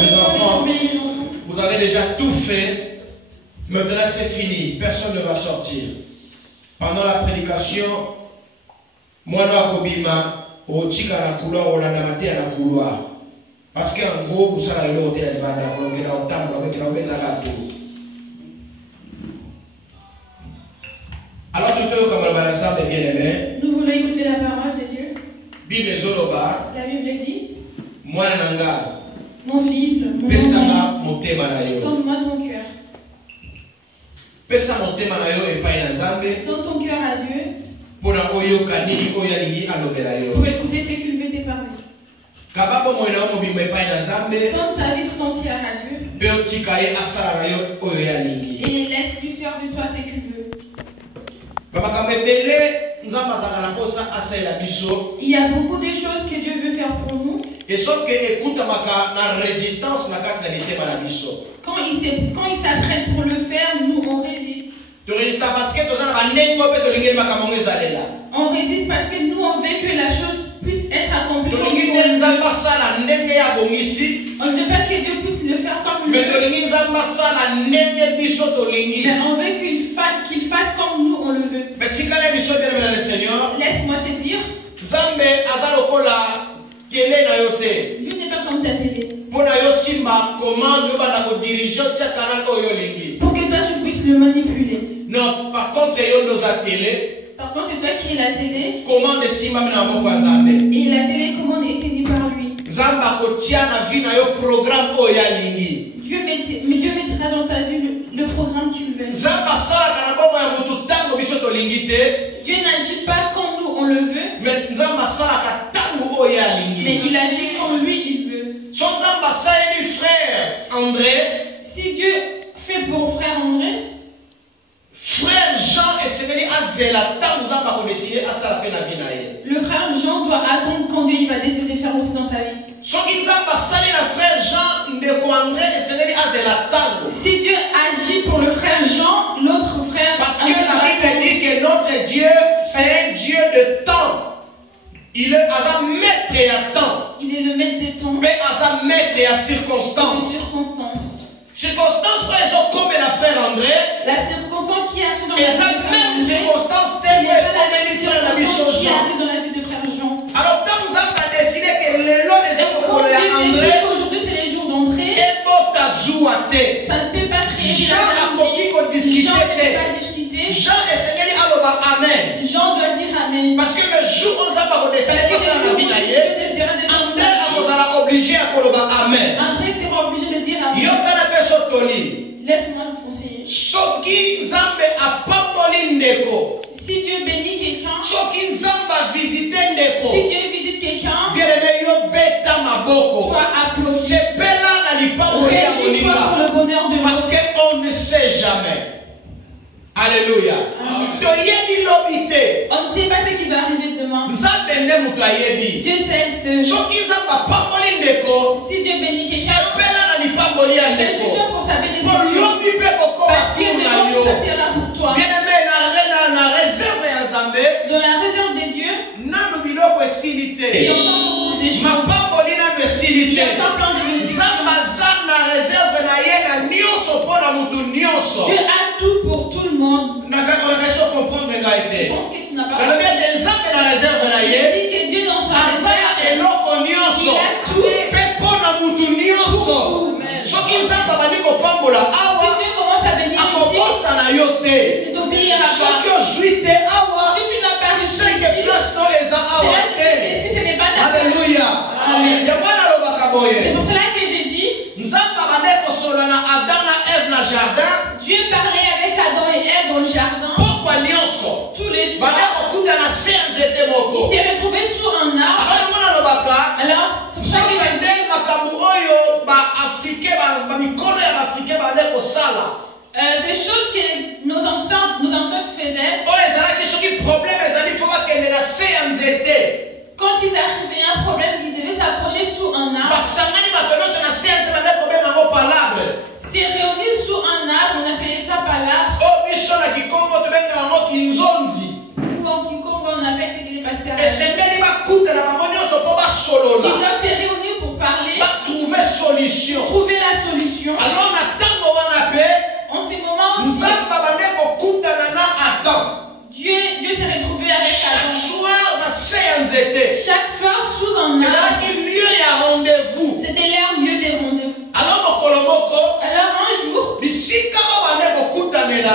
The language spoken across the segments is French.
Les enfants, vous avez déjà tout fait. Maintenant c'est fini. Personne ne va sortir. Pendant la prédication, moi Kobima, au tika la couloir, au landamate à la couloir. Parce qu'en gros, vous savez, le hôtel de Banda, vous avez un temps, vous avez un temps. Alors, tout le monde, comme le ensemble est bien aimé. Nous voulons écouter la parole de Dieu. Bible Zoloba. La Bible dit. Moi, Nanga. Mon fils, mon enfant, donne-moi ton cœur. Donne ton cœur à Dieu pour écouter ce qu'il veut te parler. Donne ta vie tout entière à Dieu et laisse-lui faire de toi ce qu'il veut. Il y a beaucoup de choses que Dieu veut faire pour nous. Et sauf que écoute ma résistance quand il s'apprête pour le faire, nous on résiste. On résiste parce que nous on veut que la chose puisse être accomplie. On ne veut pas que Dieu puisse le faire comme lui. Mais on veut qu'il fasse comme nous on le veut. Laisse-moi te dire. Dieu n'est pas comme ta télé. Pour que toi tu puisses le manipuler. Non, par contre, c'est toi qui es la télé. Et la télécommande est tenue par lui. Dieu mettra dans ta vie le programme qu'il veut. Dieu n'agit pas quand nous on le veut. Mais il agit quand lui il veut. Si Dieu fait pour frère André, frère Jean et Sénéli Azela, le frère Jean doit attendre quand Dieu il va décider de faire aussi dans sa vie. Si Dieu agit pour le frère Jean, l'autre frère. Parce que la Bible dit que notre Dieu, c'est un Dieu de temps. Il est à maître et à temps. Il est le maître des temps. Mais à maître et à circonstance. Circonstance pour les autres comme la frère André. La circonstance qui a fait dans la vie dans la vie de frère Jean. Alors quand nous avons décidé que les lois des André, aujourd'hui c'est les jours d'entrée. Ça ne peut pas créer Jean ne peut pas discuter. Jean et Sénéli Aloba Amen. Jean doit dire Amen. Parce que le jour où on va décider que ça va venir, André sera obligé à dire Amen. André sera obligé de dire Amen. Laisse-moi te conseiller. Si Dieu bénit quelqu'un, si Dieu visite quelqu'un, toi applaudis. Réjouis-toi pour le bonheur de l'autre. Parce qu'on ne sait jamais. Alléluia. On ne sait pas ce qui va arriver demain. Dieu sait ce. Si Dieu bénit quelqu'un, réjouis-toi pour sa bénédiction. Parce que le monde, ça sera pour toi. Dans la réserve de Dieu, il y a encore beaucoup de choses. Il y a encore plein de bénédictions. Dieu a tout pour tout le monde. Je pense que tu n'as pas compris. Je dis que Dieu dans sa réserve, il a tout pour tout. Si Dieu commence à bénir ici, il t'obéira pas. Si tu n'as pas réussi ici, ce n'est pas ta place. Amen. C'est pour cela que j'ai dit, Dieu parlait avec Adam et Ève dans le jardin. Tous les soirs. Ils s'est retrouvés sur un arbre. Alors, c'est pour ça que j'ai dit, des choses que nos ancêtres faisaient. Quand ils arrivaient à un problème, ils devaient s'approcher sous un arbre. Se réunir sous un arbre, on appelait ça palabre. doivent se réunir pour parler. Trouver solution. Trouver la solution. Alors, en ce moment, Dieu s'est retrouvé avec Adam. Chaque soir, sous un arbre. C'était leur lieu de rendez-vous. Alors un jour,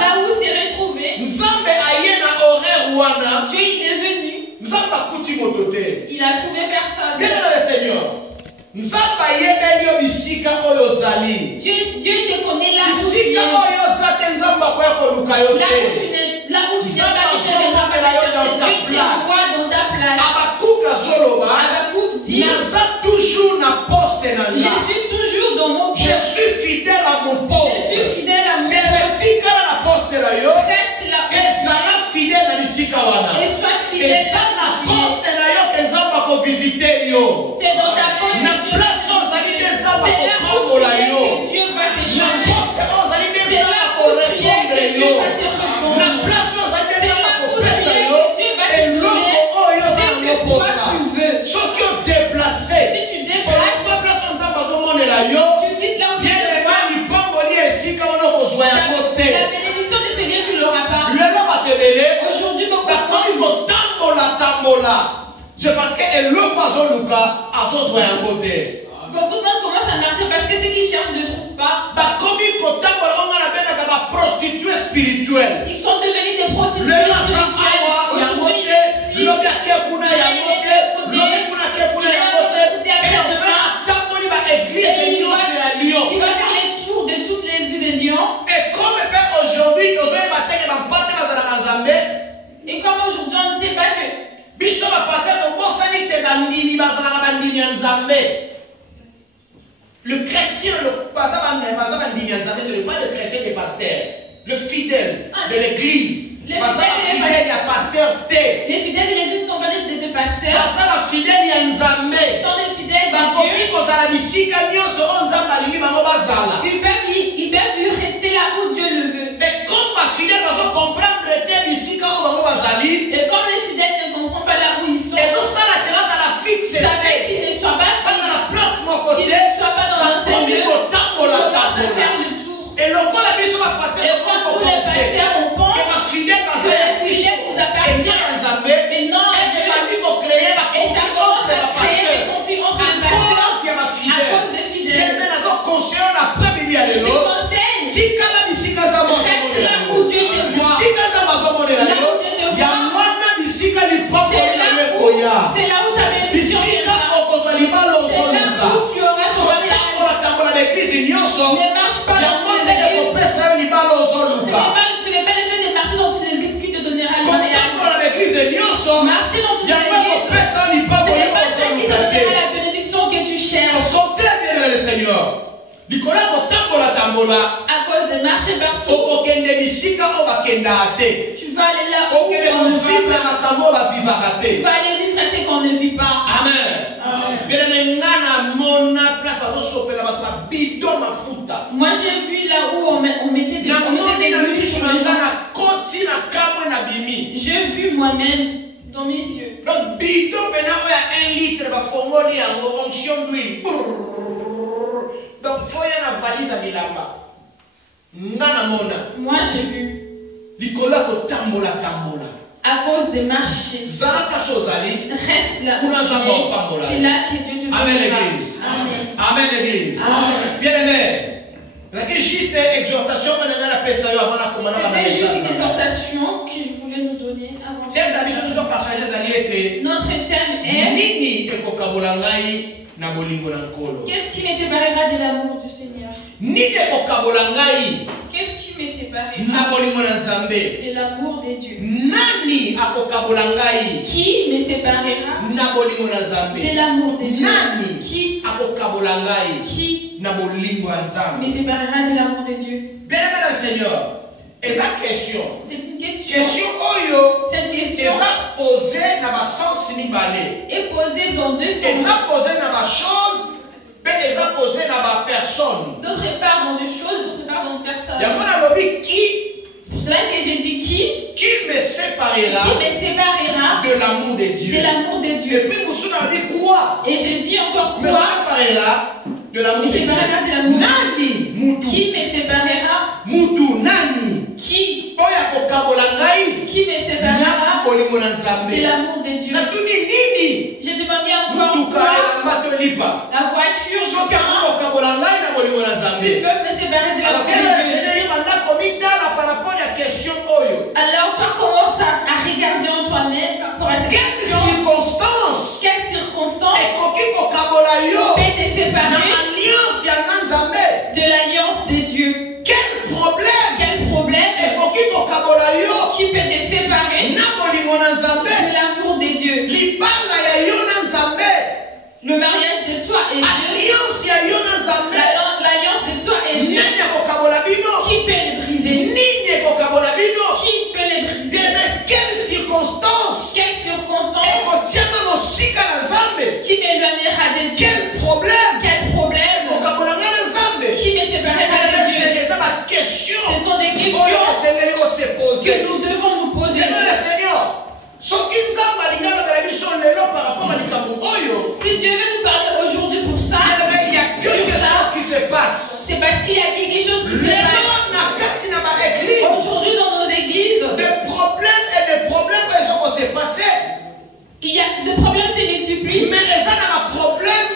là où s'est retrouvé, Dieu est devenu. Il a trouvé personne. Dieu te connaît là où tu es. Là où tu n'es pas, il ne viendra pas te chercher. Dieu te voit dans ta place. Habakkuk dit, je suis toujours dans mon poste. Je suis fidèle à mon poste. Je suis fidèle à mon poste. Reste là. Et sois fidèle à ce que tu es. C'est dans ta poste. C'est là où tu es que Dieu va te changer. C'est là où tu es que Dieu va te répondre. C'est là où tu es que Dieu va te donner ce que toi tu veux. Si tu déplaces, tu quittes là où tu es. La bénédiction de Seigneur, tu ne l'auras pas. Aujourd'hui, beaucoup de temps. C'est parce que le poison Lucas a son soin à côté. Beaucoup de monde commence à marcher parce que ce qu'ils cherchent ne trouvent pas. Ils sont devenus des prostituées spirituelles. Aujourd'hui, il est ici. Il est il va faire les tours de toutes les églises de Lyon. Et comme aujourd'hui, et comme aujourd'hui, on ne sait pas que le chrétien, ce n'est pas le chrétien des pasteurs, le fidèle de l'église. Les fidèles de l'église ne sont pas des pasteurs. Ils sont des fidèles de Dieu. Ils peuvent rester là où Dieu le veut. Et comme les fidèles ne comprennent pas là où ils sont, ça fait qu'ils ne soient pas dans un seul lieu. Ils commencent à faire le tour. Et quand tous les pasteurs on pense que les fidèles nous appartiennent, mais non, et ça commence à créer des conflits entre les pasteurs à cause des fidèles. Je te conseille, reste là où Dieu te voit. C'est là où ta bénédiction viendra. C'est là où tu auras ton mariage. Ne marche pas dans toutes les églises. Ce n'est pas le fait de marcher dans toutes les églises qui te donnera le mariage. Marcher dans toutes les églises, ce n'est pas ça qui te donnera la bénédiction que tu cherches. À cause de marcher partout, tu vas aller là où on ne vit pas. Tu vas aller vivre ce qu'on ne vit pas. Amen. Moi j'ai vu là où on mettait des l'huile sur les gens. J'ai vu moi-même dans mes yeux. Donc bidon maintenant il y a 1 litre va fongoli en onction d'huile. Donc faut y a une valise à bilamba. Moi j'ai vu. À cause des marchés. Reste là. C'est là que Dieu te donnera. Amen l'église. Amen. Amen l'église. Bien aimé. C'était juste une exhortation que une exhortation que je voulais nous donner avant. Notre thème est qu'est-ce qui me séparera de l'amour du Seigneur? Qu'est-ce qui me séparera de l'amour de Dieu? Qui me séparera de l'amour de Dieu? Qui me séparera de l'amour de Dieu? Bien-aimé Seigneur, c'est une question. Cette question est posée dans deux sens. D'autre part dans deux choses, d'autre part dans personne. C'est pour cela que j'ai dit qui me séparera de de l'amour de Dieu. C'est l'amour de Dieu. Et puis vous avez dit quoi? Et j'ai dit encore quoi? Me séparera de l'amour de Dieu. Nani mutu. Qui me séparera? Mutu nani. Qui? Oya kokabola ngai. Qui me séparera de l'amour de Dieu? J'ai demandé encore quoi? La voiture. S'ils peuvent me séparer de l'amour de Dieu. Alors tu commences à regarder en toi-même par rapport à cette question. Quelles circonstances peut te séparer de l'alliance de Dieu? Quel problème qui peut te séparer de l'amour de Dieu? Le mariage de toi et Dieu. L'alliance de toi et Dieu. Qui peut le briser? Qui peut le briser? Quelle circonstance qui m'éloignera de Dieu? Quel problème qui me séparera de Dieu? Ce sont des questions que nous devons nous poser. Si Dieu veut nous parler aujourd'hui pour ça, il y a quelque chose qui se passe. C'est parce qu'il y a quelque chose qui se passe. Aujourd'hui dans nos églises, des problèmes vont se passer. Il y a des problèmes se multiplient. Mais les gens ont un problème.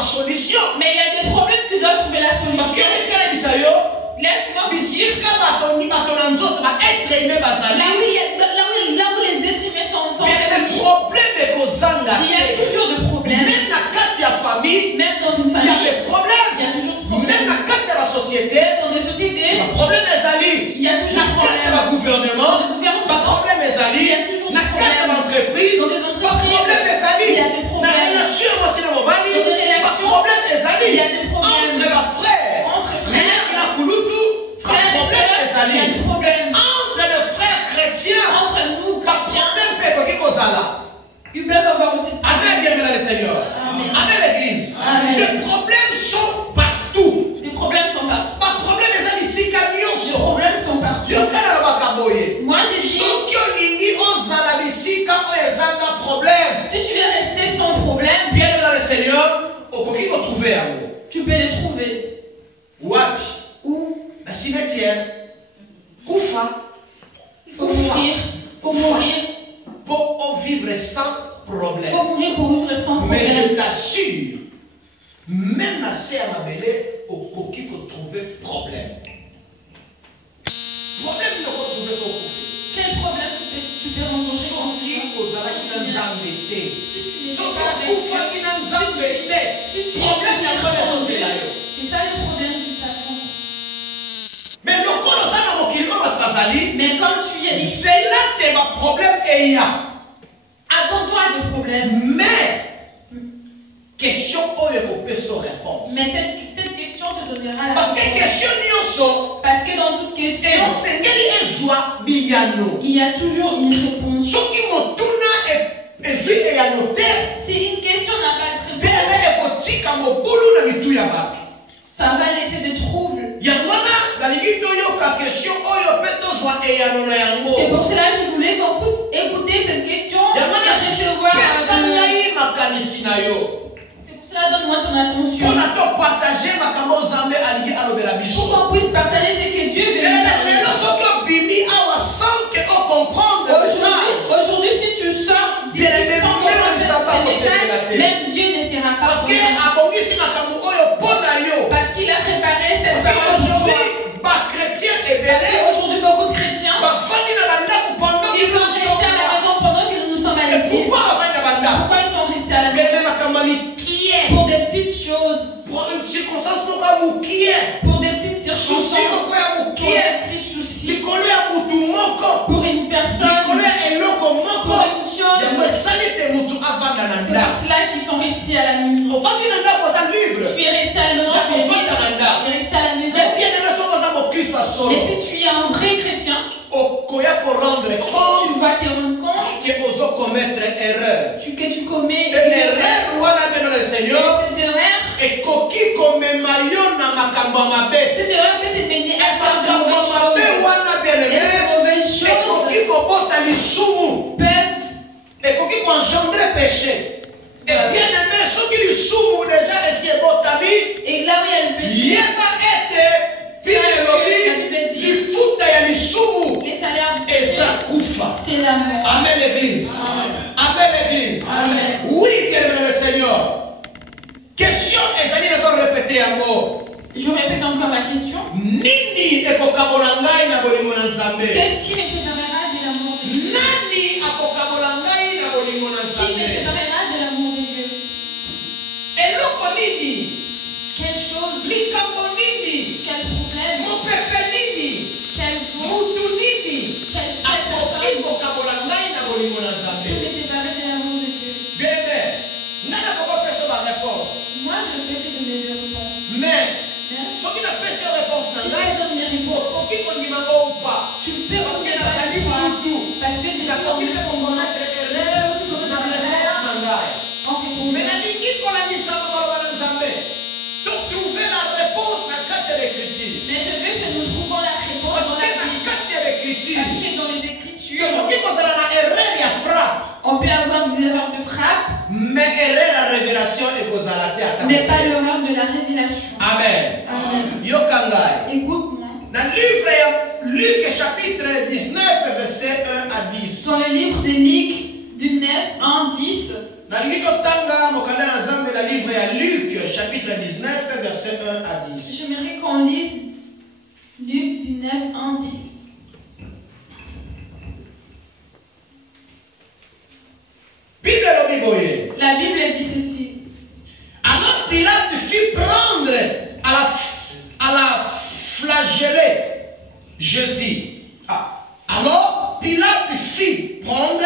Solution. Mais il y a des problèmes qui doivent trouver la solution. Parce que laisse-moi vous dire. Là où les êtres humains sont il y a des problèmes de il y a toujours des problèmes. Même dans une famille, il y a des problèmes. Il y a toujours des problèmes. Même dans la société, dans des sociétés, il y a des problèmes. Il y a toujours des problèmes. Dans le gouvernement, il y a problème. Il y a toujours des problèmes. Dans des entreprises, il y a des problèmes. Dans les relations, dans des relations, il y a des problèmes. Entre frères, il y a des problèmes. Entre les frères chrétiens, entre nous chrétiens, il peut y avoir aussi. Amen, bienvenue le Seigneur. Amen. Amen l'église. Amen. Les problèmes sont partout. Les problèmes sont partout. Pas problème les amis, si camions Les problèmes sont partout. Moi j'ai dit, si tu veux rester sans problème, bienvenue le Seigneur, tu peux les trouver. Wapi? Où? La cimetière. Koufa. Il faut mourir. Faut mourir. Pour vivre sans problème. Il faut mourir pour vivre sans problème. Mais je t'assure, même à Mabélé, au coquille pour trouver problème. Problème ne peut trouver au coquille. Quel problème tu peux rencontrer quand tu es c'est ça le problème du patron. Mais quand tu es ici, c'est là que tes problèmes et il y a. Attends-toi à des problèmes. Mais question où il peut sans réponse. Mais cette question te donnera la parce que question parce que dans toute question, il y a toujours une réponse. Si une question n'a pas de réponse, ça va laisser des troubles. C'est pour cela que je voulais qu'on puisse écouter cette question et recevoir c'est pour cela donne-moi ton attention. Pour qu'on puisse partager ce que Dieu veut nous parler. Aujourd'hui, si tu sors d'ici sans comprendre ce message, même Dieu ne sera pas content. Parce qu'il a préparé cette parole pour toi. Parce qu'aujourd'hui, beaucoup de chrétiens, ils sont restés à la maison pendant que nous sommes à l'église. Pourquoi ils sont restés à la maison? Pour des petites choses. Pour des petites circonstances. Pour des petits soucis. Pour une personne. Pour une chose. C'est pour cela qu'ils sont restés à la maison. Tu es resté à la maison, tu es resté à la maison. Mais si tu es un vrai chrétien, tu vas te rendre compte que tu commets une erreur. Cette erreur peut te mener à faire de mauvaises choses. Et de mauvaises choses engendrer péché. Et bien aimé, ceux qui lui souffrent déjà, et c'est votre ami, et là où il y a le péché, il y a été, puis il fout et il souffre, et ça couffe. C'est l'amour. Amen l'église. Amen l'église. Oui, bien aimé le Seigneur. Question, les amis les ont répété à mot. Je répète encore ma question. Nini ekokabolangai na bolingo na Nzambe. Qu'est-ce qui me séparera de l'amour de Dieu? Nani akokabolangai na bolingo na Nzambe. Qui me séparera de l'amour de Dieu? Eloko nini? Quelle chose? Likambo nini? Quel problème? Mopepe nini? Quel mutu nini? Akoki kokabolangai na bolingo na Nzambe. Qui me séparer de l'amour de Dieu? Bien, nana koko peso ba réponse. Moi, je peux te donner des réponses. Mais soki na pesa réponse na ngai okoki kondima ngo ou pas. Tu peux Parce que pas nazali mutu. parce que tu as nakoki te kompromete erreur na réponse na ngai. Mais nalingi kolanisa maloba na Nzambe. Donc trouver la réponse na kati ya l'écriture. Mais je veux que nous trouvons la réponse dans la Bible. Kati ya l'écriture. Parce que dans les Écritures, Tokoki kozala na erreur ya frappe. on peut avoir des erreurs de frappe, Mais erreur la révélation ekozala te ata. mais pas l'erreur de la révélation. Amen. Amen. Yokangai. Écoute-moi. Dans le livre Luc chapitre 19 verset 1 à 10. Dans le livre de Luc du 9 1 10. Nalingi totanga mokanda na Nzambe na livre ya Luc chapitre 19 verset 1 à 10. J'aimerais qu'on lise Luc 19 1 10. La Bible dit ceci. Alors Pilate fit prendre à la flageller Jésus. Alors Pilate fit prendre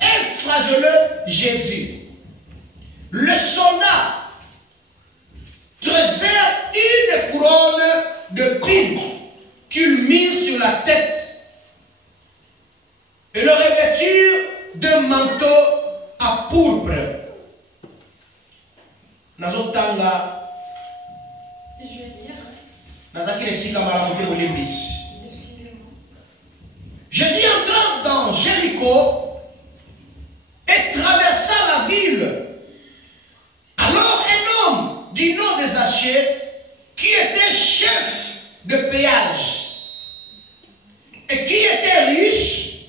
et flageller Jésus. Le soldat tressèrent une couronne de pine qu'ils mirent sur la tête et le revêturent d'un manteau à pourpre. Nazotanga. Je vais lire. Nazaki lesika malamuté olembisi. Excusez-moi. Jésus entra dans Jéricho et traversa la ville. Alors un homme du nom de Zachée, qui était chef de péage et qui était riche,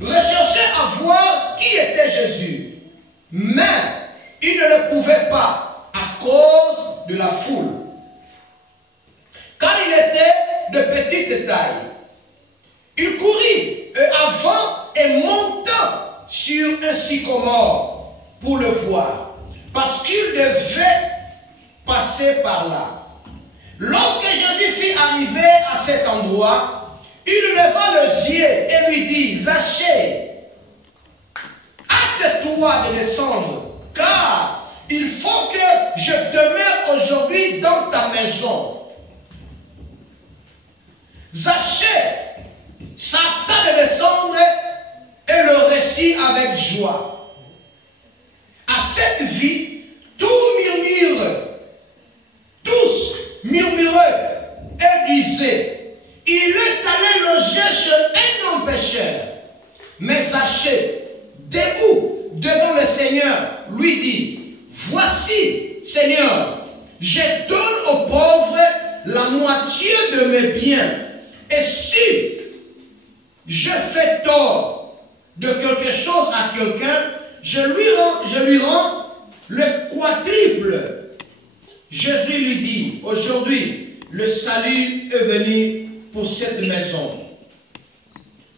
recherchait à voir qui était Jésus. Mais il ne le pouvait pas à cause de la foule. Car il était de petite taille. Il courut avant et monta sur un sycomore pour le voir, parce qu'il devait passer par là. Lorsque Jésus fut arrivé à cet endroit, il leva les yeux et lui dit: Zachée, hâte-toi de descendre, car il faut que je demeure aujourd'hui dans ta maison. Zachée s'attend de descendre et le récit avec joie. À cette vie, tous murmuraient et disaient: il est allé loger chez un homme pécheur. Mais Zachée, debout devant le Seigneur, lui dit: voici, Seigneur, je donne aux pauvres la moitié de mes biens. Et si je fais tort de quelque chose à quelqu'un, je lui rends le quadruple. Jésus lui dit: aujourd'hui, le salut est venu pour cette maison,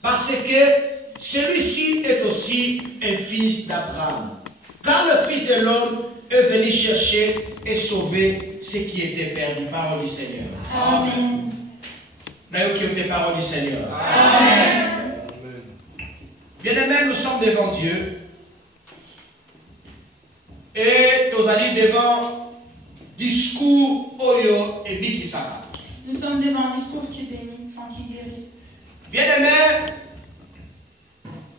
parce que celui-ci est aussi un fils d'Abraham. Car le Fils de l'homme est venu chercher et sauver ce qui était perdu. Parole du Seigneur. Amen. Des paroles du Seigneur. Amen. Bien-aimés, nous sommes devant Dieu. Et nous allons devant discours Oyo et Bikisaka. Nous sommes devant un discours qui bénit, enfin qui guérit. Bien-aimés,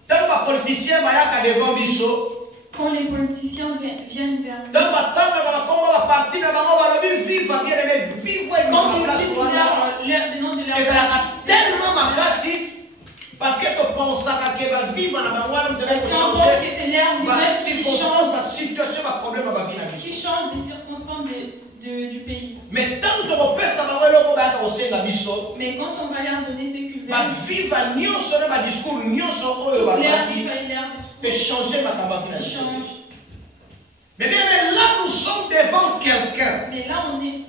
tant que les politiciens sont devant Bisso, quand les politiciens viennent vers nous, quand ils citent le nom de leur parti, tellement makasi parce que tu penses que vivre dans la parce qu'on pense que c'est l'air ma lui-même qui circonstance, ma situation, ma problème, ma vie, qui change des circonstances du pays. Mais tant que on peut savoir mais quand on va leur donner ces cuvettes, ma vie va ma discours, et changer ma capacité. Mais bien, là nous sommes devant quelqu'un. Mais là on est